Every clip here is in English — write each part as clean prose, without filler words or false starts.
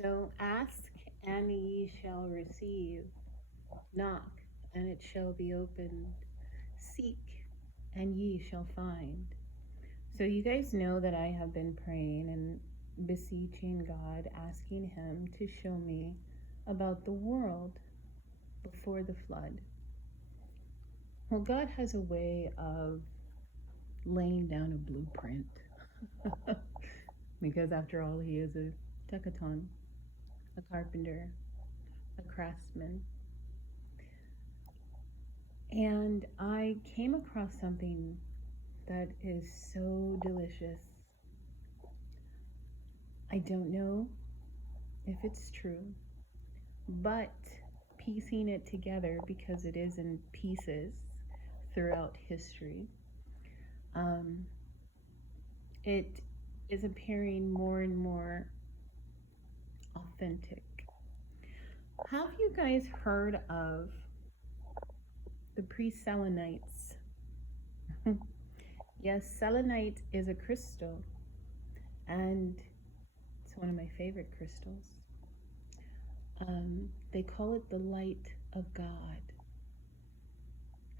So ask and ye shall receive, knock and it shall be opened, seek and ye shall find. So you guys know that I have been praying and beseeching God, asking Him to show me about the world before the flood. Well, God has a way of laying down a blueprint because after all, He is a tekaton, a carpenter, a craftsman. And I came across something that is so delicious. I don't know if it's true, but piecing it together because it is in pieces throughout history, it is appearing more and more authentic. Have you guys heard of the Preselenites? Yes, selenite is a crystal, and it's one of my favorite crystals. They call it the light of God.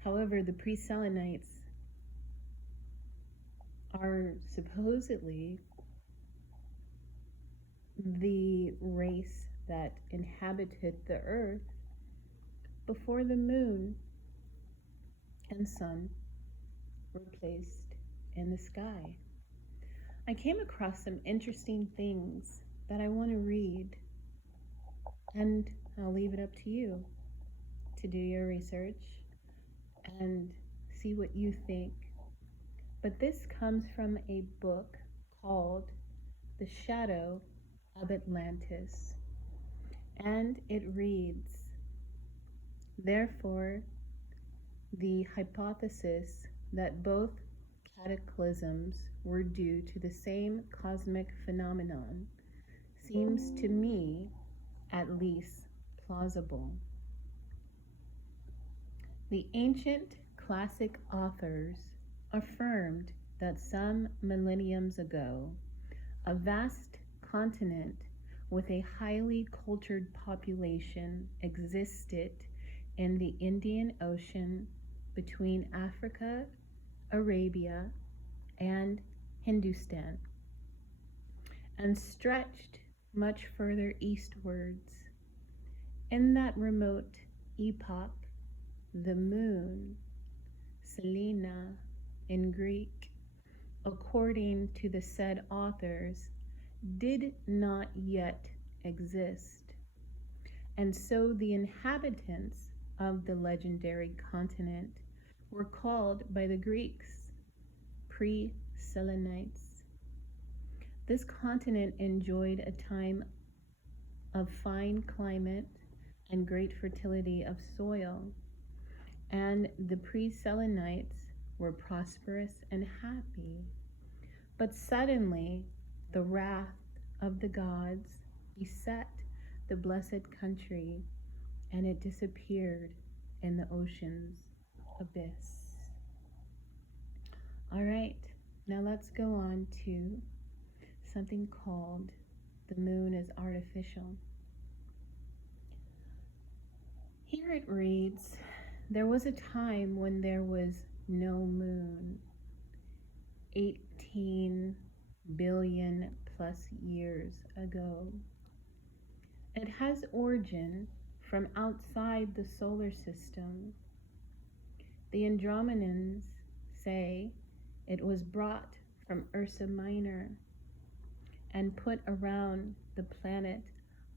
However, the Preselenites are supposedly the race that inhabited the earth before the moon and sun were placed in the sky. I came across some interesting things that I want to read, and I'll leave it up to you to do your research and see what you think. But this comes from a book called The Shadow of Atlantis, and it reads, therefore, the hypothesis that both cataclysms were due to the same cosmic phenomenon seems to me at least plausible. The ancient classic authors affirmed that some millenniums ago, a vast continent with a highly cultured population existed in the Indian Ocean between Africa, Arabia, and Hindustan, and stretched much further eastwards. In that remote epoch, the moon, Selena in Greek, according to the said authors, did not yet exist. And so the inhabitants of the legendary continent were called by the Greeks Preselenites. This continent enjoyed a time of fine climate and great fertility of soil, and the Preselenites were prosperous and happy. But suddenly the wrath of the gods beset the blessed country, and it disappeared in the ocean's abyss. All right, now let's go on to something called the moon is artificial. Here it reads, there was a time when there was no moon, 18 billion plus years ago. It has origin from outside the solar system. The Andromedans say it was brought from Ursa Minor and put around the planet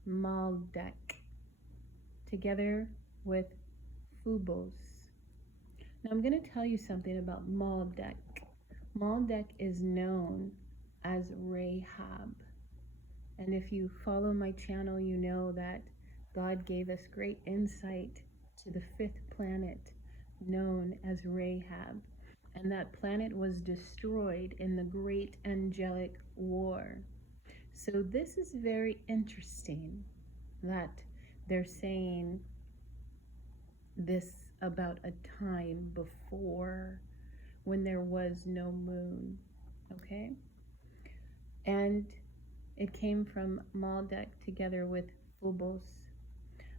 Maldek, together with Phobos. Now I'm going to tell you something about Maldek. Maldek is known as Rahab. And if you follow my channel, you know that God gave us great insight to the fifth planet known as Rahab. And that planet was destroyed in the great angelic war. So this is very interesting that they're saying this about a time before when there was no moon, okay? And It came from Maldek together with Phobos.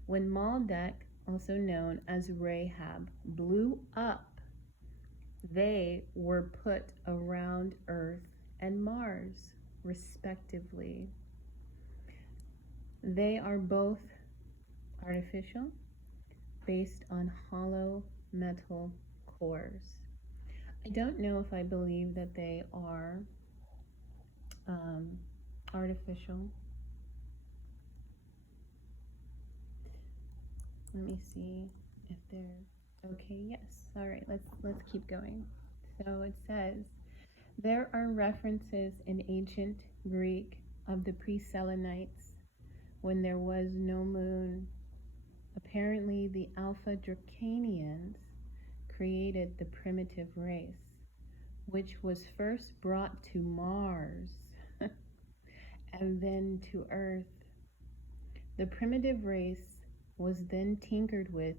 When Maldek, also known as Rahab, blew up, they were put around Earth and Mars, respectively. They are both artificial, based on hollow metal cores. I don't know if I believe that they are artificial. Let me see if they're okay. Yes. All right. Let's keep going. So it says there are references in ancient Greek of the Preselenites when there was no moon. Apparently, the Alpha Dracanians created the primitive race, which was first brought to Mars and then to Earth. The primitive race was then tinkered with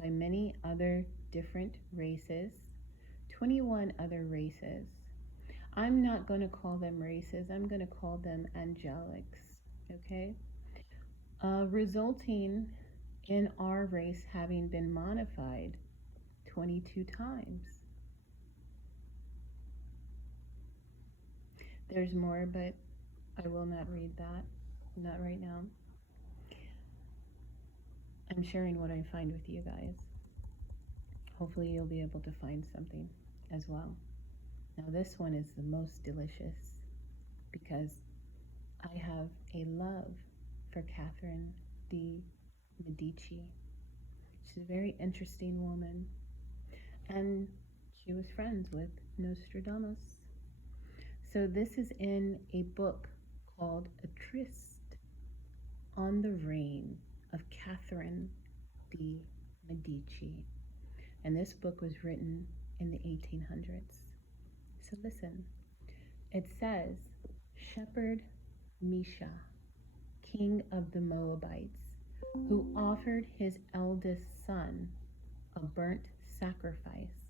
by many other different races, 21 other races. I'm not going to call them races, I'm going to call them angelics, okay? Resulting in our race having been modified 22 times. There's more, but I will not read that, not right now. I'm sharing what I find with you guys. Hopefully you'll be able to find something as well. Now this one is the most delicious because I have a love for Catherine de Medici. She's a very interesting woman, and she was friends with Nostradamus. So this is in a book called A Tryst on the Reign of Catherine de Medici. And this book was written in the 1800s. So listen, it says, Shepherd Misha, king of the Moabites, who offered his eldest son a burnt sacrifice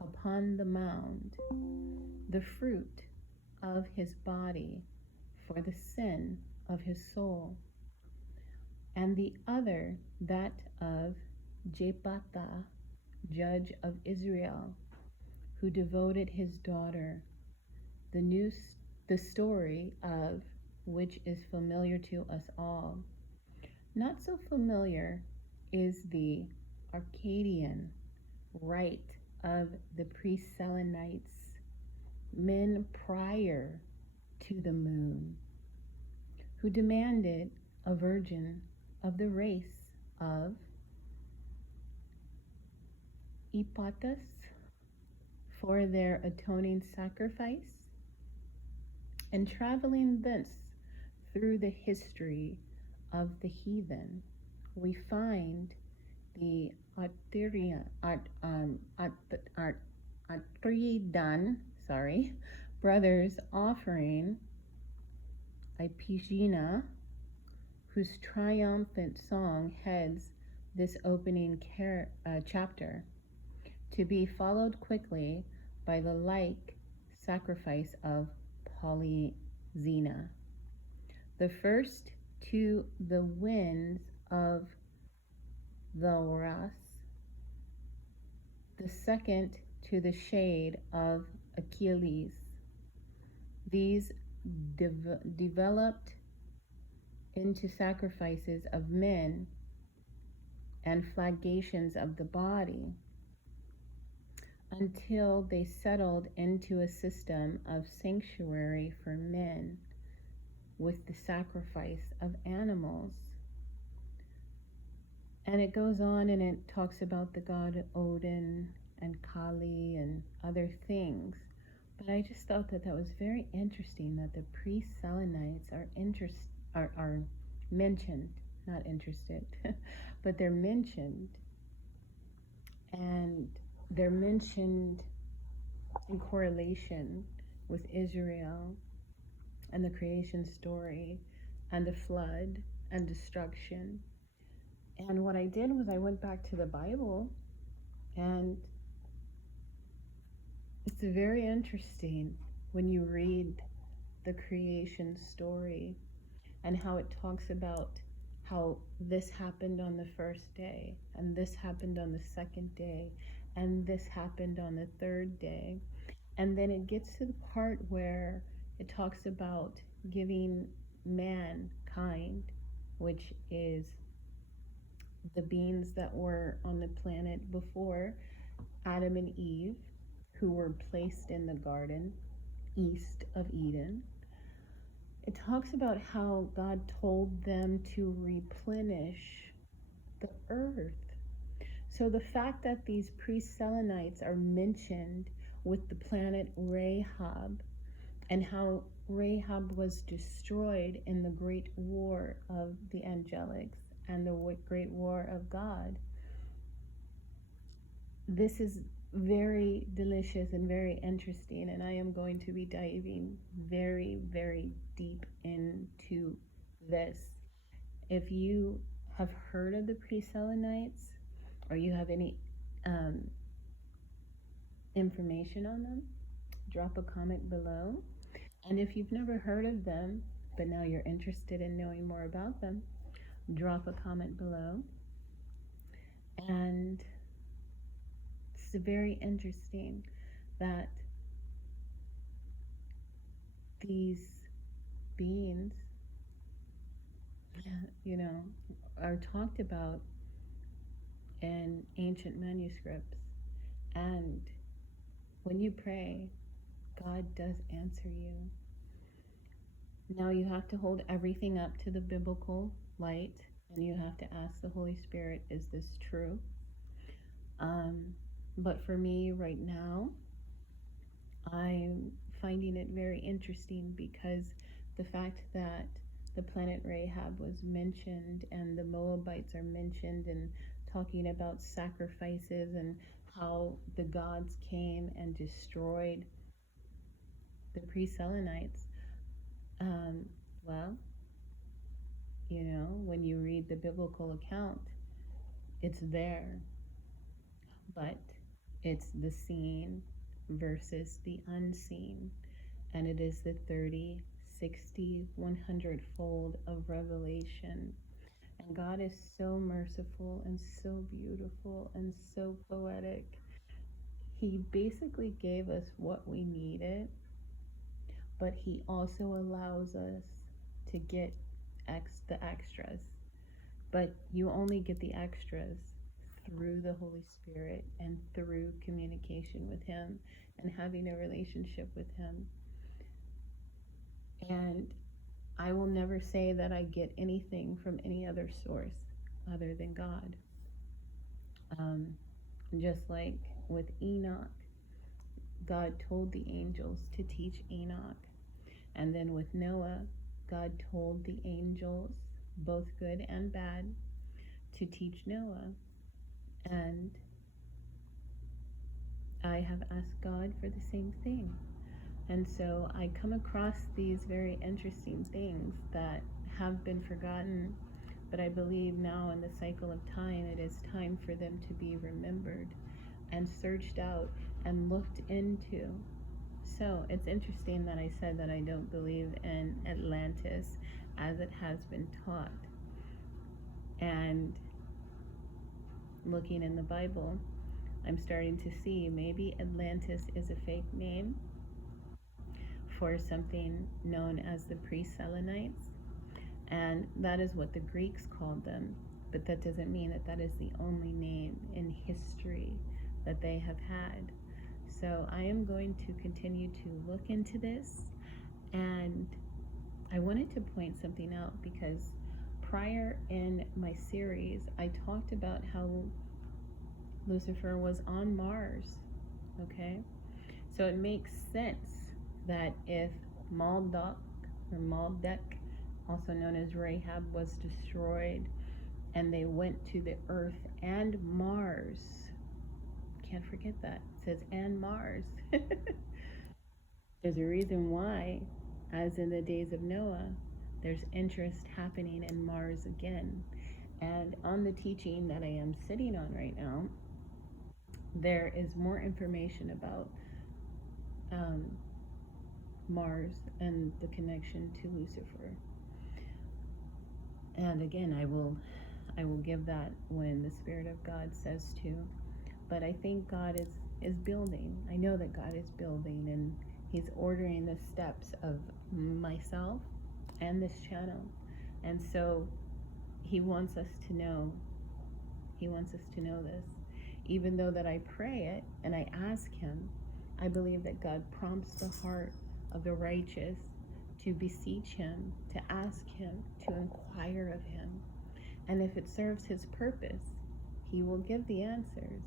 upon the mound, the fruit of his body for the sin of his soul, and the other that of Jephthah, judge of Israel, who devoted his daughter, the story of which is familiar to us all. Not so familiar is the Arcadian rite of the Preselenites, men prior to the moon, who demanded a virgin of the race of Hippotas for their atoning sacrifice, and traveling thence through the history of the heathen, we find the Atridan, brothers offering Ipigenia, whose triumphant song heads this opening chapter, to be followed quickly by the like sacrifice of Polyxena. The first to the winds of the Ras, the second to the shade of Achilles. These developed into sacrifices of men and flagelations of the body, until they settled into a system of sanctuary for men with the sacrifice of animals. And it goes on and it talks about the god Odin and Kali and other things. But I just thought that that was very interesting that the Preselenites are mentioned, not interested, but they're mentioned. And they're mentioned in correlation with Israel and the creation story and the flood and destruction. And what I did was I went back to the Bible, and it's very interesting when you read the creation story and how it talks about how this happened on the first day, and this happened on the second day, and this happened on the third day. And then it gets to the part where it talks about giving mankind, which is the beings that were on the planet before Adam and Eve, who were placed in the garden east of Eden. It talks about how God told them to replenish the earth. So the fact that these Preselenites are mentioned with the planet Rahab, and how Rahab was destroyed in the great war of the angelics and the great war of God, this is very delicious and very interesting, and I am going to be diving very, very deep into this. If you have heard of the Preselenites, or you have any information on them, drop a comment below. And if you've never heard of them, but now you're interested in knowing more about them, drop a comment below. And it's very interesting that these beings, are talked about in ancient manuscripts. And when you pray, God does answer you. Now you have to hold everything up to the biblical light, and you have to ask the Holy Spirit, is this true? But for me right now, I'm finding it very interesting because the fact that the planet Rahab was mentioned and the Moabites are mentioned, and talking about sacrifices and how the gods came and destroyed the Preselenites. Well, when you read the biblical account, it's there, but it's the seen versus the unseen, and it is the 30, 60, 100 fold of revelation. And God is so merciful and so beautiful and so poetic. He basically gave us what we needed, but he also allows us to get the extras. But you only get the extras through the Holy Spirit and through communication with him and having a relationship with him. And I will never say that I get anything from any other source other than God. Just like with Enoch, God told the angels to teach Enoch. And then with Noah, God told the angels, both good and bad, to teach Noah. And I have asked God for the same thing. And so I come across these very interesting things that have been forgotten, but I believe now in the cycle of time, it is time for them to be remembered and searched out and looked into. So it's interesting that I said that I don't believe in Atlantis as it has been taught. And looking in the Bible, I'm starting to see maybe Atlantis is a fake name for something known as the Preselenites, and that is what the Greeks called them, but that doesn't mean that that is the only name in history that they have had. So I am going to continue to look into this, and I wanted to point something out because prior in my series I talked about how Lucifer was on Mars, okay? So it makes sense that if Maldek, or Maldek, also known as Rahab, was destroyed and they went to the Earth and Mars, can't forget that, it says and Mars. There's a reason why, as in the days of Noah, there's interest happening in Mars again. And on the teaching that I am sitting on right now, there is more information about Mars and the connection to Lucifer. And again, I will give that when the Spirit of God says to. But I think God is building. I know that God is building, and He's ordering the steps of myself and this channel. And so He wants us to know. He wants us to know this. Even though that I pray it and I ask Him, I believe that God prompts the heart of the righteous to beseech Him, to ask Him, to inquire of Him. And if it serves His purpose, He will give the answers.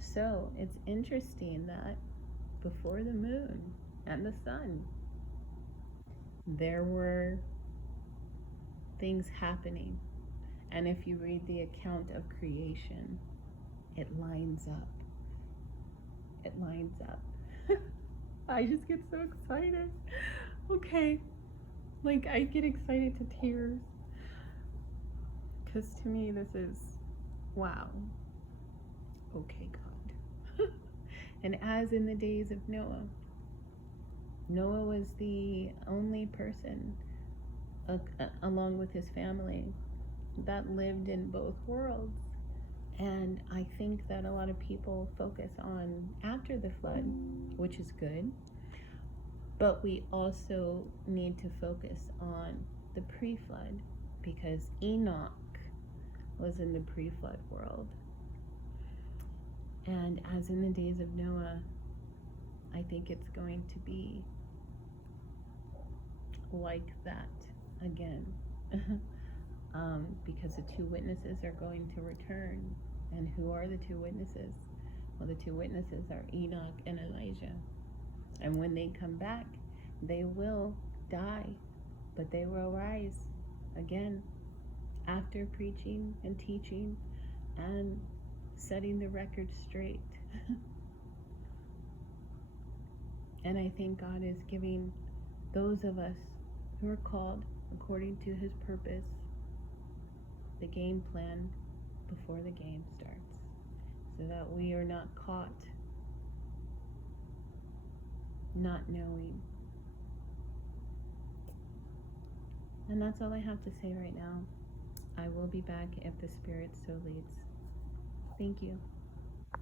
So it's interesting that before the moon and the sun, there were things happening. And if you read the account of creation, it lines up. It lines up. I just get so excited. Okay. Like, I get excited to tears. Because to me, this is, wow. Okay, God. And as in the days of Noah, Noah was the only person, along with his family, that lived in both worlds. And I think that a lot of people focus on after the flood, which is good. But we also need to focus on the pre-flood, because Enoch was in the pre-flood world. And as in the days of Noah, I think it's going to be like that again. Because the two witnesses are going to return. And who are the two witnesses? Well, the two witnesses are Enoch and Elijah. And when they come back, they will die, but they will rise again after preaching and teaching and setting the record straight. And I think God is giving those of us who are called according to His purpose the game plan before the game starts, so that we are not caught not knowing. And that's all I have to say right now. I will be back if the Spirit so leads. Thank you.